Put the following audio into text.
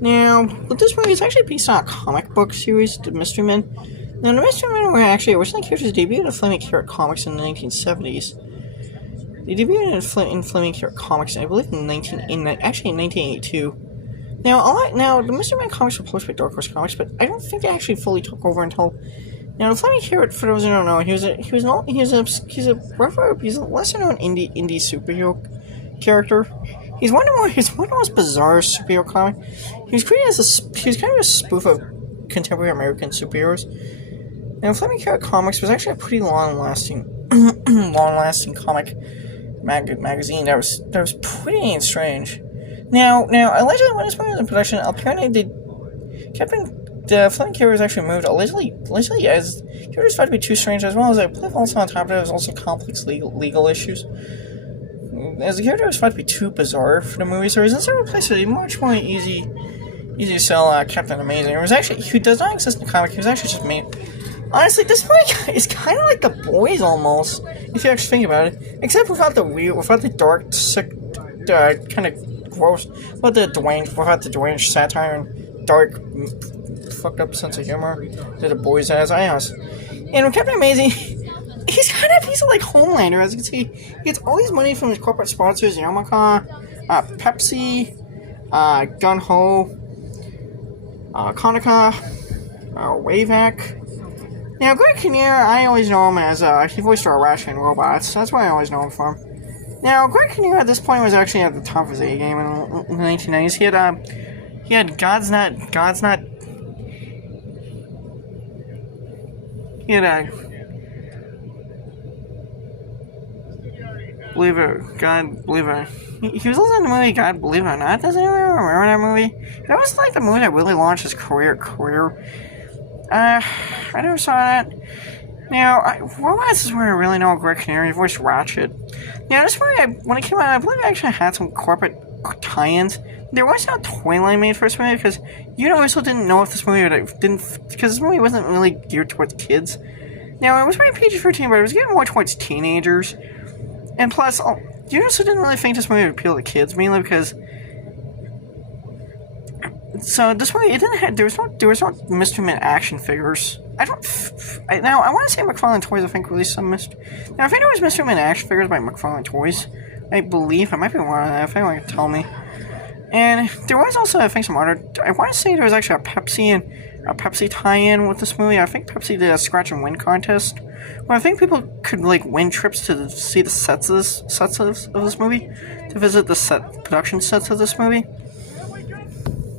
Now, but this movie is actually based on a comic book series, The Mystery Men. Now, The Mystery Men were actually originally characters debuted in Flaming Carrot Comics in the 1970s. They debuted in Flaming Carrot Comics, I believe, in 1982. Now, the Mystery Men comics were published by Dark Horse Comics, but I don't think they actually fully took over until. Now, the Flaming Carrot, for those who don't know, he's a lesser known indie superhero character. He's one of the most bizarre superhero comic. He was created he was kind of a spoof of contemporary American superheroes. Now, Flaming Carrot Comics was actually a pretty long-lasting comic magazine that was pretty strange. Now, allegedly when this movie was in production, apparently the Flaming Carrot was actually moved allegedly as he was found to be too strange, as well as I believe also on top of it was also complex legal issues. As the character was found to be too bizarre for the movie series, instead of replaced with a much more easy to sell Captain Amazing. It was actually, who does not exist in the comic, he was actually just made. Honestly, this movie is kind of like The Boys almost, if you actually think about it. Except without the dark, sick, kind of gross, without the deranged satire and dark, fucked up sense of humor that The Boys has. And with Captain Amazing, he's kind of like Homelander. As you can see, he gets all his money from his corporate sponsors, Yamaha, Pepsi, Gun Ho, Konica, Wavac. Now, Greg Kinnear, I always know him as, he voiced our Ratchet and Robots. That's what I always know him from. Now, Greg Kinnear at this point was actually at the top of his A game in the 1990s. He had God's Not. He had God Believe It. He was also in the movie God Believe It or Not. Does anyone remember that movie? That was like the movie that really launched his career. I never saw that. Now, Robots is where I really know Greg Kinnear. He voiced Ratchet. Now, this movie, when it came out, I believe it actually had some corporate tie-ins. There was no toy line made for this movie because Universal didn't know if this movie because this movie wasn't really geared towards kids. Now, it was rated PG-13, but it was getting more towards teenagers. And plus, Universal didn't really think this movie would appeal to kids, mainly because. So this movie, there was no Mystery Men action figures. I want to say McFarlane Toys, I think, released some Mystery. Now, I think it was Mystery Men action figures by McFarlane Toys. I believe I might be wrong on that. If anyone can tell me. And there was also, I think, some other. I want to say there was actually a Pepsi tie-in with this movie. I think Pepsi did a scratch and win contest, where I think people could win trips to see the sets of this movie, to visit the production sets of this movie.